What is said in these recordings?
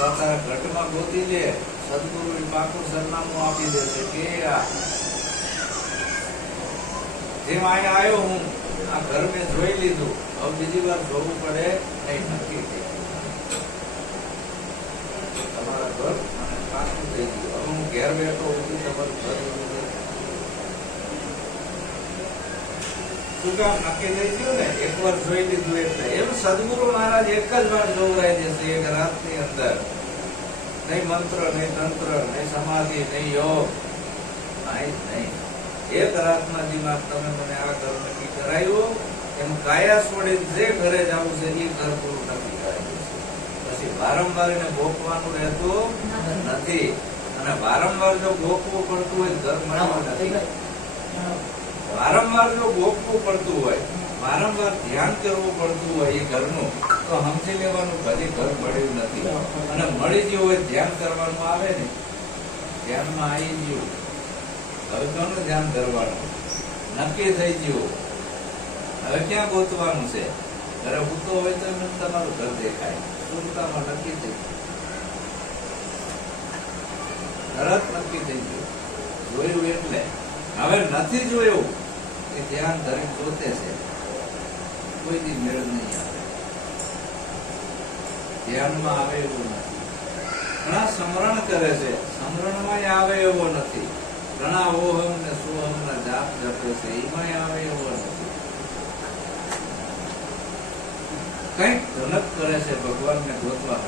તો ઘટમાં ગોતી લે સદગુરુ પાકું સરનામું આપી દેશે કે જેમ અહીંયા આવ્યો હું, આ ઘર મેં જોઈ લીધું. હવે બીજી વાર જોવું પડે નહીં નક્કી તમારા ઘર મને પાકું થઈ ગયું હવે હું ઘેર બેઠો હું તમારું ઘર ઊભું થઈ ગયું. શું કામ નક્કી થઈ ગયું ને એકવાર જોઈ લીધું એટલે એમ સદગુરુ મહારાજ એક જ વાર જોવરાઈ દેશે એક રાતની અંદર. નહીં મંત્ર, નહીં તંત્ર, નહીં સમાધિ, નહીં યોગ. કાંઈ નહીં. એક રાતના દિમાગ તમે મને આ ઘર નક્કી કરાયું એમ કાયા છોડી જે ઘરે જવું છે એ ઘર પૂરું નક્કી કરાયું પછી વારંવાર એને ભોગવાનું રહેતું નથી. અને વારંવાર જો ગોખવું પડતું હોય ઘર મળવા નથી. વારંવાર જો ગોખવું પડતું હોય, વારંવાર ધ્યાન કરવું પડતું હોય એ ઘરનું, તો સમજી લેવાનું કદી ઘર મળ્યું નથી. અને મળી ગયું હોય ધ્યાન કરવાનું આવે ને, ધ્યાનમાં આવી ગયું હવે કોનું ધ્યાન કરવાનું? નક્કી થઈ ગયું હવે ક્યાં ગોતવાનું છે? ઘરે ઉતો હોય તો એમ તમારું ઘર દેખાય. સુરતામાં નક્કી થઈ ગયું તરત નક્કી થઈ ગયું જોયું એટલે. હવે નથી જોયું કે ધ્યાન ધરી પોતે છે. કોઈ દી મેળ નહીં આવે. ધ્યાનમાં આવે એવું નથી. ઘણા સમરણ કરે છે. સમરણમાં આવે એવો નથી. ઘણા ઓહમ ને સોહમ ના જાપ જપે છે. એમાં આવે એવો નથી. કંઈક ધનક કરે છે ભગવાન ને ગોતવા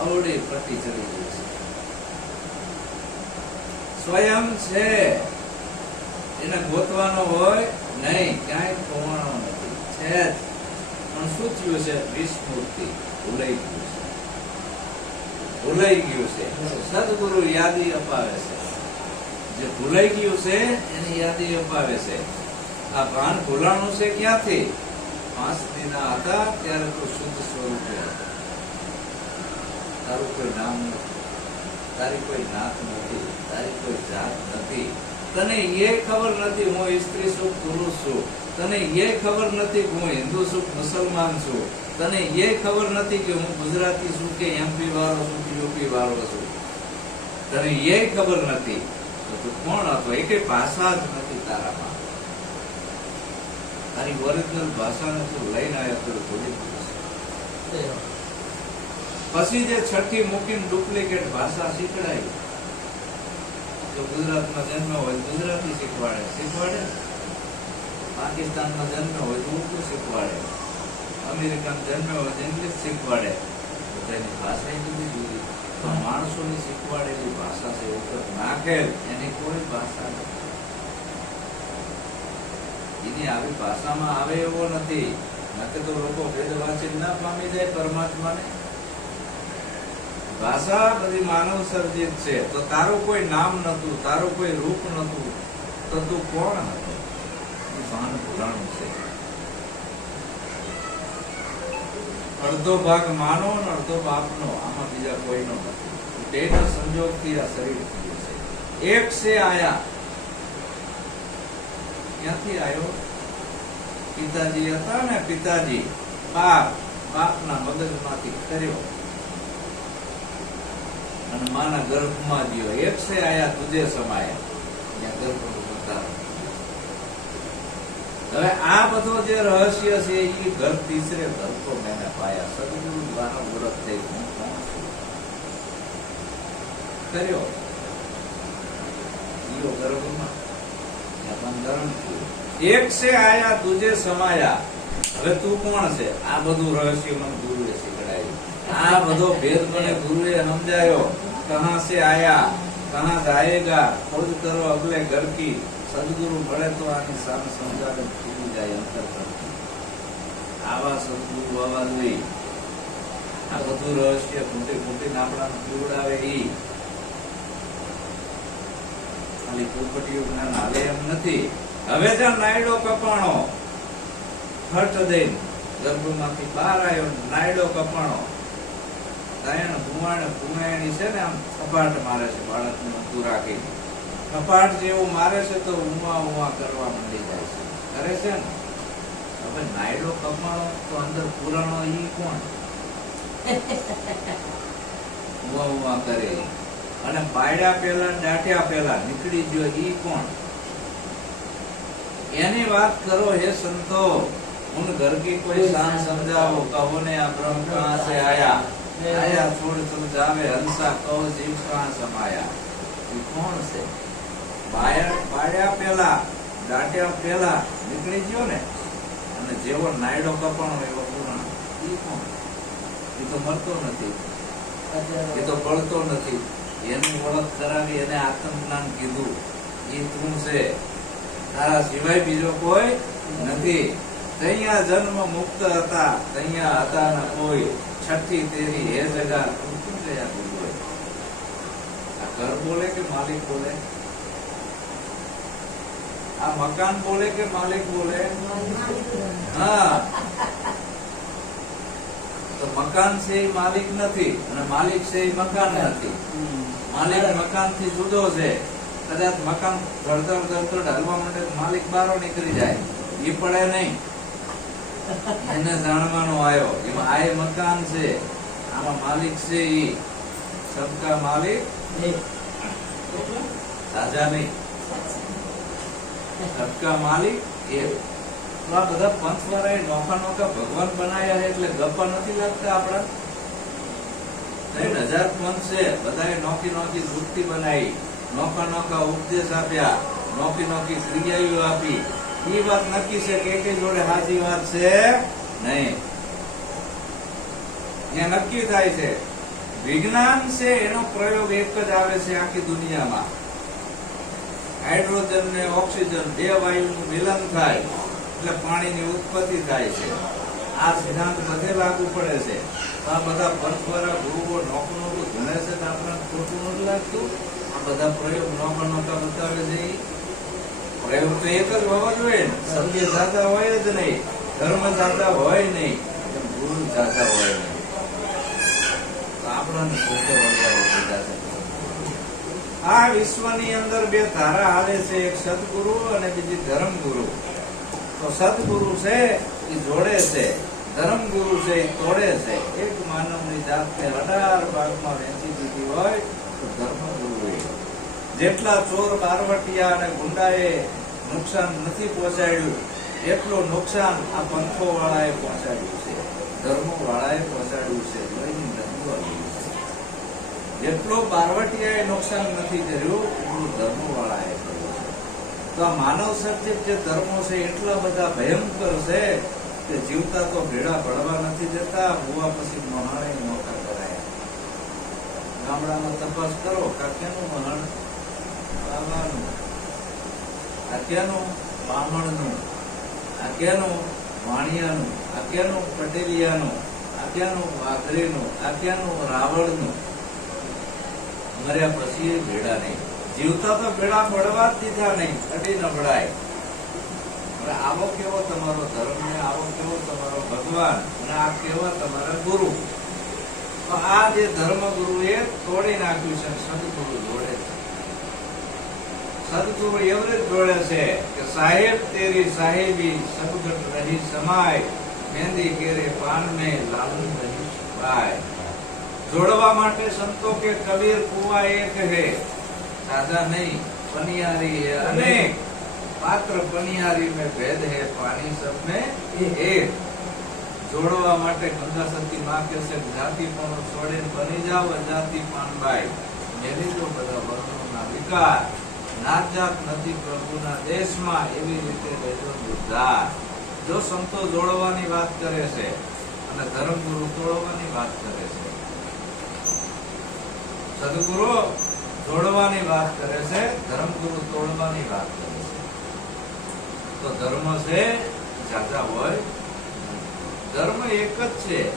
અવડી પ્રતિ ચડી ગઈ છે. સ્વયં છે. એને ગોતવાનો હોય નહીં, ક્યાંય ખોવાનો નથી. છે પણ શું થયું છે? વિસ્મૃતિ ભૂલાઈ ગયું છે. ભૂલાઈ ગયું છે. સદગુરુ યાદી અપાવે છે. જે ભૂલાઈ ગયું છે, એની યાદી અપાવે છે. આ ભાન ભૂલાણું છે ક્યાંથી? પાંચ દિના હતા, ત્યારે તો શુદ્ધ સ્વરૂપે. તારું કોઈ નામ નથી. તારી કોઈ નાત નથી, તારી કોઈ જાત નથી. તને એ ખબર નથી હું સ્ત્રી છું પુરુષ છું. તને એ ખબર નથી કે હું હિન્દુ છું મુસલમાન છું. તને એ ખબર નથી કે હું ગુજરાતી છું કે એમપી વાળો છું કે યુપી વાળો છું. તને એ ખબર નથી. તો કોણ હતો? એ કઈ ભાષા જ નથી તારામાં. તારી ઓરિજિનલ ભાષાને તું લઈને આવ્યો તો ભૂલી ગયો. પછી જે છઠ્ઠી મૂકીને ડુપ્લિકેટ ભાષા શીખડાય તો ગુજરાતમાં જન્મ હોય ગુજરાતી શીખવાડે. શીખવાડે? પાકિસ્તાનમાં જન્મ હોય તો ઉર્દુ શીખવાડે. અમેરિકામાં જન્મ હોય તો ઇંગ્લિશ શીખવાડે. તેની ભાષા જુદી જુદી. તો માણસોની શીખવાડેલી ભાષા છે, ઉપર નાખેલ, એની કોઈ ભાષા નથી. એની આવી ભાષામાં આવે એવો નથી. નકે તો લોકો ભેદ વાંચી ના પામી જાય પરમાત્માને. ભાષા બધી માનવ સર્જિત છે. તો તારું કોઈ નામ નતું તારું કોઈ રૂપ નતું તો તું કોણ હતો? ભાન ભૂલાણું છે. અડધો ભાગ માનો અને અડધો બાપનો, આમાં બીજા કોઈનો નથી તેના સંજોગથી આ શરીર થયું છે. એક છે આયા. ક્યાંથી આવ્યો પિતાજી હતા ને પિતાજી, બાપ, બાપના મગજમાંથી કર્યો. અને માના ગર્ભમાં ગયો. એક છે આયા તુજે સમાયા. ત્યાં ગર્ભનું હવે આ બધો જે રહસ્ય છે એ ઘર તીસરે ઘર તો મેં પાયા. સદગુરુ દ્વારા ઓળખ થઈ હું કોણ છું? કર્યો. જીવો ગર્ભમાં. ત્યાં થયું. એક છે આયા તુજે સમાયા. હવે તું કોણ છે? આ બધું રહસ્ય મને ગુરુએ શીખડાયું આ બધો ભેદ મને ગુરુએ સમજાયો. કહા સે આયા કહા જાયેગા, ખોજ કરો અગલે ઘર કી સદગુરુ મળે તો આની સામે સમજાવે ખીલી જાય, અંતર આવા સદગુરુ આવા જોઈએ. આ બધું રહસ્ય ખૂટી ખૂટીને આપણાને પીવડાવે ઈ. ખાલી પોપટીઓ જ્ઞાન આવે એમ નથી. હવે જ્યાં નાયડો કપાણો. ફટ દઈ ગર્ભમાંથી બહાર આવ્યો નાયડો કપાણો. ગાયણ ભુવાણ ભુવાણી છે ને આમ કપાટ મારે છે, બાળકને ઊભું રાખી કપાટ જેવું મારે છે તો ઉમા ઉમા કરવા માંડી જાય છે. કરે છે ને? હવે નાયડો કપાણો તો અંદર પુરાણો ઈ કોણ? ઉવા ઉમા કરે. અને પાડ્યા પેલા, દાટ્યા પેલા, નીકળી ગયો ઈ કોણ? એની વાત કરો હે સંતો. ઉન ઘર કી કોઈ સાન સમજાવો, કહો ને આ બ્રહ્મ કહાં સે આયા. આયા થોડ સમજાવે હંસા કહો જીવ કહાં સમાયા એ કોણ છે પાડ્યા પેલા દાટ્યા પેલા નીકળી ગયો ને અને જેવો નાયડો કપાણો એવો પૂર્ણ એ કોણ એ તો મળતો નથી એ તો પડતો નથી એની ઓળખ કરાવી એને આત્મજ્ઞાન કીધું એ તું છે તારા સિવાય બીજો કોઈ નથી તૈયા જન્મ મુક્ત હતા તૈયા હતા ને કોઈ છઠ્ઠી તેરી હે જગા તું ગયા તું બોલ? આ ઘર બોલે કે માલિક બોલે? આ મકાન બોલે કે માલિક બોલે? હા. તો મકાન છે એ માલિક નથી અને માલિક છે એ મકાન નથી. માલિક મકાનથી જુદો છે. કદાચ મકાન ધડધડ ધડધડ હલવા માટે માલિક બારો નીકળી જાય. એ પડે નહીં. એને જાણવાનો આવ્યો એમાં આ મકાન છે આમાં માલિક છે ઈ. સબકા માલિક? સાજા નહીં. સબકા માલિક? એ. આ બધા પંચવાળાએ નોખા નોખા ભગવાન બનાયા છે એટલે ગપ્પા નથી લાગતા આપણા? ત્રણ હજાર પંચ છે. બધાએ નોખી નોખી વૃત્તિ બનાવી. નોખા નોખા ઉપદેશ આપ્યા. નોખી નોખી ક્રિયાઓ આપી. એ વાત નક્કી છે કે એકે જોડે સાચી વાત છે નહીં. એ નક્કી થાય છે. વિજ્ઞાન છે, એનો પ્રયોગ એક જ આવે છે આખી દુનિયામાં. હાઇડ્રોજન ને ઓક્સિજન બે વાયુનું મિલન થાય, એટલે પાણીની ઉત્પત્તિ થાય છે. આ સિદ્ધાંત બધે લાગુ પડે છે. આ બધા પંચવાળા ગુરુઓ નોખું ભણે છે તો આપણને ખોટું નથી લાગતું? આ બધા પ્રયોગ નોકર નોખા બતાવે છે પ્રયોગ તો એક જ હોવો જોઈએ સત્ય જાતા હોય જ નહીં, ધર્મ જાતા હોય નહીં ગુરુ જાતા હોય નહીં. આ વિશ્વની અંદર બે ધારા હાલે છે, એક સદગુરુ અને બીજી ધર્મગુરુ. તો સદગુરુ છે, એ જોડે છે. ધર્મગુરુ છે, એ તોડે છે. એક માનવની જાતને અઢાર ભાગમાં વહેંચી દીધી હોય જેટલા ચોર બારવટિયા અને ગુંડાએ નુકસાન નથી પહોંચાડ્યું, એટલું નુકસાન આ પંથો વાળાએ પહોંચાડ્યું છે. ધર્મો વાળાએ પહોંચાડ્યું છે. જેટલો બારવટિયાએ નુકસાન નથી કર્યું, એટલું ધર્મો વાળાએ કર્યું છે. તો આ માનવ સર્જિત જે ધર્મો છે, એટલા બધા ભયંકર છે કે જીવતા તો ભેડા પડવા નથી જતા હોવા પછી મહાણે મોટા કરાય. ગામડામાં તપાસ કરો કાક્યાનું મહાણ આક્યાનું બામણનું આક્યાનું વાણિયાનું આક્યાનું પટેલિયાનું આક્યાનું વાઘરીનું આક્યાનું રાવળનું. મર્યા પછી ભેડા નહીં. જીવતા તો ભેડા પડવા જ દીધા નહીં અટી નબળાય આવો કેવો તમારો ધર્મ ને આવો કેવો તમારો ભગવાન અને આ કેવા તમારા ગુરુ. તો આ જે ધર્મ ગુરુ એ તોડી નાખ્યું છે સદગુરુ જોડે. છે સદગુરુ એવરેજ જોડે છે કે સાહેબ તેરી સાહેબી સદગત રહી સમાય મહેંદી કેરે પાનને લાલુ રહી સુપાય જોડવા માટે સંતો કે કબીર કુવા એક હે. સાદા નહીં પનિયારી હે અનેક. પાત્ર પનિયારી મે ભેદ હે પાણી સબને એક જોડવા માટે ગંગા સતી માં કે છે જાતિ પણ છોડે બની જાવ જાતિ પાન બાઈ મેલી તો બધા વર્ણોના વિકાર. નાત નથી પ્રભુના દેશમાં એવી રીતે રહેજો ઉદ્ધાર જો સંતો જોડવાની વાત કરે છે અને ધર્મગુરુ તોડવાની વાત કરે છે. સદગુરુ જોડવાની વાત કરે છે, ધર્મગુરુ તોડવાની વાત કરે છે. તો ધર્મ છે, જાજા હોય. ધર્મ એક જ છે,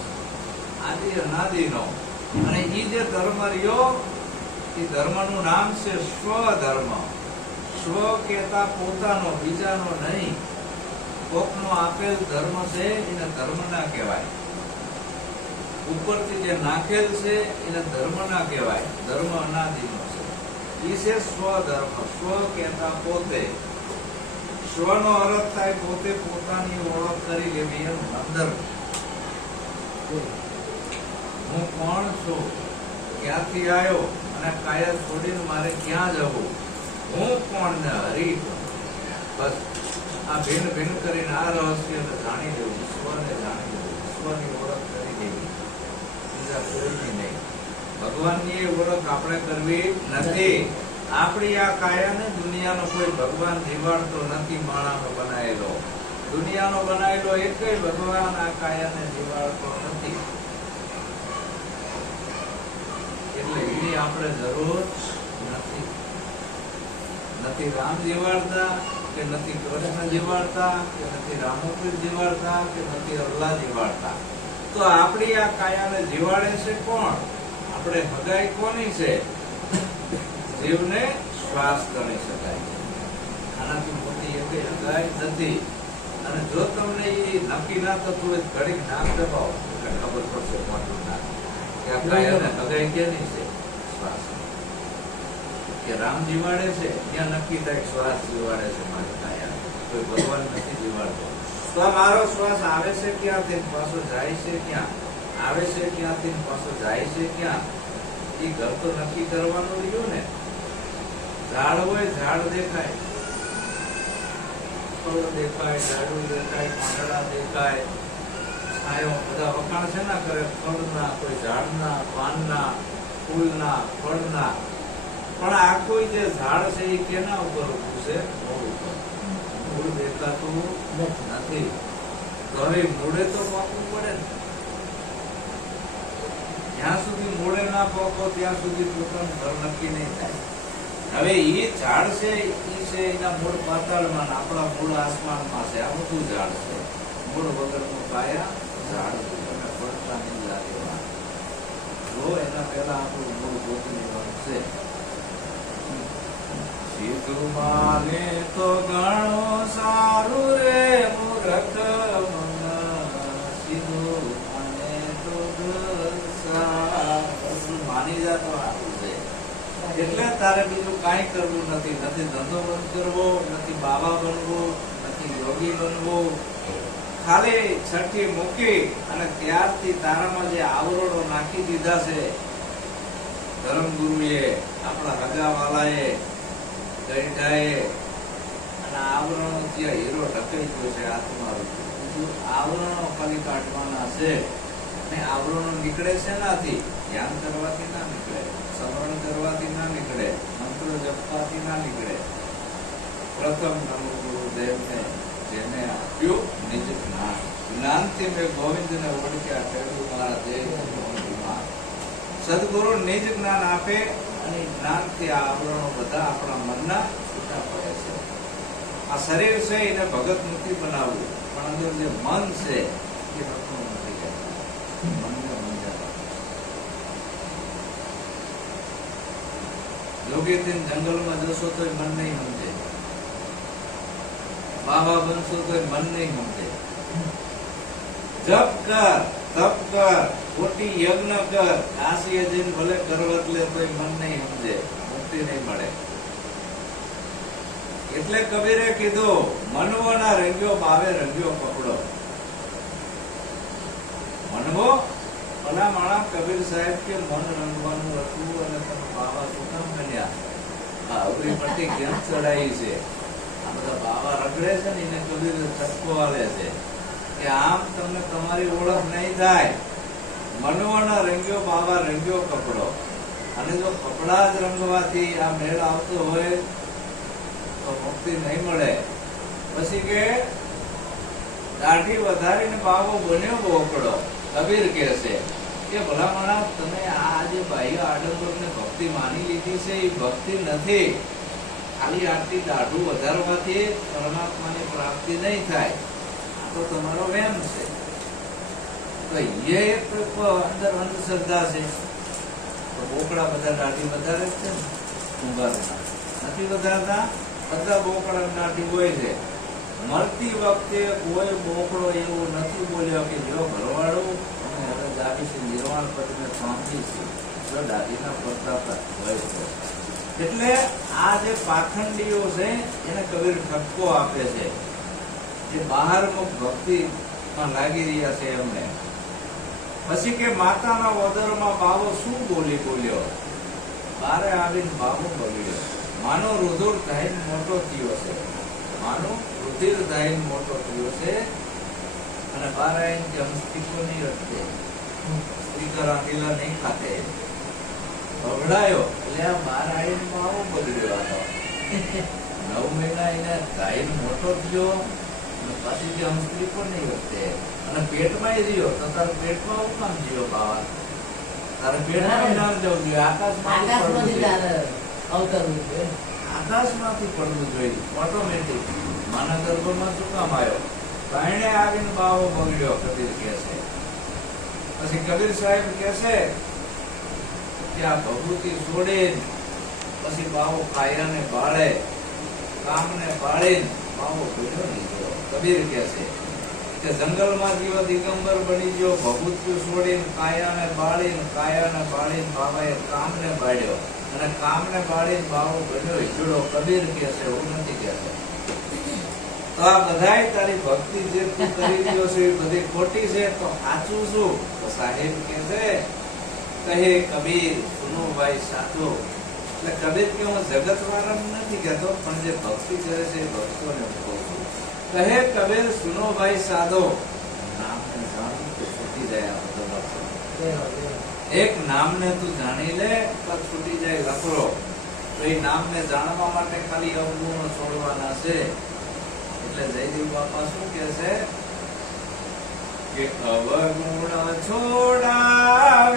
આદિ અનાદિનો. અને એ જે ધર્મ રહ્યો એ ધર્મનું નામ છે સ્વધર્મ. સ્વ કહેતા પોતાનો બીજાનો નહીં. કોકનો આપેલ ધર્મ છે, એને ધર્મ ના કહેવાય. ઉપરથી જે નાખેલ છે, એને ધર્મ ના કહેવાય. ધર્મ અનાદિનો છે. ઈ છે સ્વધર્મ. સ્વ કહેતા પોતે. સ્વનો અર્થ થાય પોતે પોતાની ઓળખ કરી લેવી એમ અંદર હું કોણ છું? ક્યાંથી આવ્યો? અને કાયા છોડીને મારે ક્યાં જવું? હું કોણ ને હરી બસ, આ ભિન્ન ભિન્ન કરીને આ રહસ્યને જાણી લેવું, ઈશ્વરને જાણી લેવું, ઈશ્વરની ઓળખ કરી દેવી. બીજા કોઈની નહીં. ભગવાનની એ ઓળખ આપણે કરવી નથી. આપણી આ કાયાને દુનિયાનો કોઈ ભગવાન જીવાડતો નથી, માણાનો બનાવેલો. દુનિયાનો બનાવેલો એક ભગવાન આ કાયાને જીવાડતો નથી. એટલે એની આપણે જરૂર નથી રામ જીવાડતા કે નથી કૃષ્ણ જીવાડતા કે નથી રામકૃષ્ણ જીવાડતા કે નથી અલ્લાહ જીવાડતા? તો આપણી આ કાયાને જીવાડે છે કોણ? આપણે હગાઈ કોની છે? જીવને શ્વાસ ગણી શકાય આનાથી મોટી એકેય હગાઈ નથી. અને જો તમને એ નક્કી ના થતું હોય ઘડીક નામ દબાવો. એટલે ખબર પડશે મોટું કે આ કાયાને હગાઈ કેની છે? શ્વાસ. કે રામ જીવાડે છે, ત્યાં નક્કી થાય શ્વાસ જીવાડે છે મારી કાયા કોઈ ભગવાન નથી જીવાડતો. તો આ મારો શ્વાસ આવે છે ક્યાંથી? પાછો જાય છે ક્યાં? આવે છે ક્યાંથી? પાછો જાય છે ક્યાં? એ ઘર તો નક્કી કરવાનું રહ્યું ને. ઝાડ હોય, ઝાડ દેખાય. ફળ દેખાય, ઝાડું દેખાય, પાંદડા દેખાય. છાંયો બધા વખાણ છે ના કરે ફળના, કોઈ ઝાડના, પાનના, ફૂલના, ફળના. પણ આ કોઈ જે ઝાડ છે એ કેના ઉપર ઉભું છે? મૂળ દેખાતું નથી. ઘરે મૂળે તો પાકવું પડે ને. જ્યાં સુધી મૂળે ના પાકો, ત્યાં સુધી પોતાનું ઘર નક્કી નહીં થાય. હવે એ ઝાડ છે એ છે, એના મૂળ પાતાળમાં આપણા મૂળ આસમાનમાં છે. આ બધું ઝાડ છે. મૂળ વગરનું કાયા ઝાડ અને પડતા નહીં લાગેવા જો એના પહેલા આપણું મૂળ ગોતી લેવાનું છે એટલે તારે બીજું કાંઈ કરવું નથી. નથી ધંધો બંધ કરવો, નથી બાબા બનવું, નથી યોગી બનવું. ખાલી છઠ્ઠી મૂકી અને ત્યારથી તારામાં જે આવરણો નાખી દીધા છે, ધર્મગુરુએ, આપણા હગાવાલાએ ગઈઢાએ અને આવરણો જે હીરો ઢકાઈ ગયો છે આત્મારૂપ. આવરણો ખાલી કાઢવાના છે અને આવરણો નીકળે છે નાથી. ધ્યાન કરવાથી ના નીકળે શ્રવણ કરવાથી ના નીકળે, મંત્ર જપવાથી ના નીકળે. પ્રથમ નમો ગુરુદેવને જેને આપ્યું નિજ જ્ઞાન. જ્ઞાનથી મેં ગોવિંદને ઓળખ્યા કહ્યું મારા દેહ. સદગુરુ નિજ જ્ઞાન આપે અને જ્ઞાનથી આ આવરણો બધા આપણા મનના છૂટા પડે છે. આ શરીર છે એને ભગત નથી બનાવવું. પણ અંદર જે મન છે, એ ભક્તનું નથી કહેતા. યોગીથી જંગલમાં જશો તો મન નહીં સમજે બાબા બનશો તો મન નહીં સમજે જપ કર, તપ કર. ખોટી યજ્ઞ કર. કાશી જઈને ભલે કરવત લે તો મન નહીં સમજે. મુક્તિ નહીં મળે. એટલે કબીરે કીધું, મનવોના રંગ્યો ભાવે રંગ્યો પકડો. મનવો? ભલા માણા કબીર સાહેબ કે, મન રંગવાનું હતું અને તમે બાવા કામ બન્યા. આ અવરી પટ્ટી કેમ ચડાઈ છે? આ બધા બાવા રગડે છે ને, એને કબીર ચક્કો આવે છે. કે આમ તમને તમારી ઓળખ નહીં થાય. મનવાના રંગ્યો બાવા રંગ્યો કપડો. અને જો કપડા જ રંગવાથી આ મેળ આવતો હોય, તો મુક્તિ નહીં મળે. પછી કે, દાઢી વધારીને બાવો બન્યો બોકડો કબીર કે છે કે, ભલામણા, તમે આ જે બાહ્ય આડંબરને ભક્તિ માની લીધી છે, એ ભક્તિ નથી. ખાલી આટલી દાઢું વધારવાથી પરમાત્માની પ્રાપ્તિ નહીં થાય. આ તો તમારો વેમ છે. તો એ એક અંદર અંધશ્રદ્ધા છે. તો બોકડા બધા દાઢી વધારે છે ને ઊંઘા નથી વધારતા? બધા બોકડા દાઢી હોય છે. મળતી વખતે કોઈ બોકડો એવો નથી બોલ્યો કે જો ભરવાડો અમે હવે છે, નિર્વાણ પદને પહોંચી છે. જો દાદીના પડતા હોય છે એટલે આ જે પાખંડીઓ છે, એને કબીર ઠપકો આપે છે. જે બહારમુખ ભક્તિમાં લાગી રહ્યા છે એમને. પછી કે માતાના વદરમાં બાવો શું બોલી બોલ્યો? બારે આવીને બાવો બોલ્યો, માનો રુધિર દહીન મોટો થયો છે. માનો રુધિર દહીન મોટો થયો છે. અને બારે આવીને કે હમ નહીં રખતે. સ્ત્રીકર આંટીલા નહીં ખાતે. બગડાયો એટલે આ બાર આવીને બાવો બગડ્યો હતો નવ મહિના એને દહીન મોટો થયો. પછી કે હમ સ્ત્રીકો નહીં રખતે અને પેટમાં રહ્યો તો તારા પેટમાં હું જીવો બાવા તારે પેટમાં નામ જવું જોઈએ. આકાશમાં આકાશમાંથી પડવું જોઈએ. ઓટોમેટિક માના ગર્ભમાં શું કામ આવ્યો? ભાઈને આવીને બાવો બગડ્યો, કબીર કહે છે પછી કબીર સાહેબ કહે છે કે આ ભભૂતિ છોડીને પછી બાવો કાયાને બાળે કામને બાળીને બાવો બગડ્યો લીધો કબીર કે છે કે જંગલમાં જીવ દિગંબર બની ગયો ભભૂત્યુ છોડીને કાયાને બાળીને કાયાને બાળીને બાબાએ કામને બાળ્યો અને કામને બાળીને બાવો બન્યો. હિજડો કબીર કે છે, એવું નથી કહેતો તો આ બધાય તારી ભક્તિ જે તું કરી રહ્યો છે, એ બધી ખોટી છે, તો સાચું શું? તો સાહેબ કે છે, કહે કબીર સુનુભાઈ સાચો. એટલે કબીર કે હું જગત વાળાને નથી કહેતો, પણ જે ભક્તિ કરે છે એ ભક્તોને કહું છું. કહે કબીર સુનો ભાઈ સાધો. એક નામ નામને તું જાણી લે તો છૂટી જાય લફરો તો એ નામને જાણવા માટે ખાલી અવગુણો છોડવાના છે. એટલે જયદેવ બાપા શું કે છે? કે અવગુણ છોડા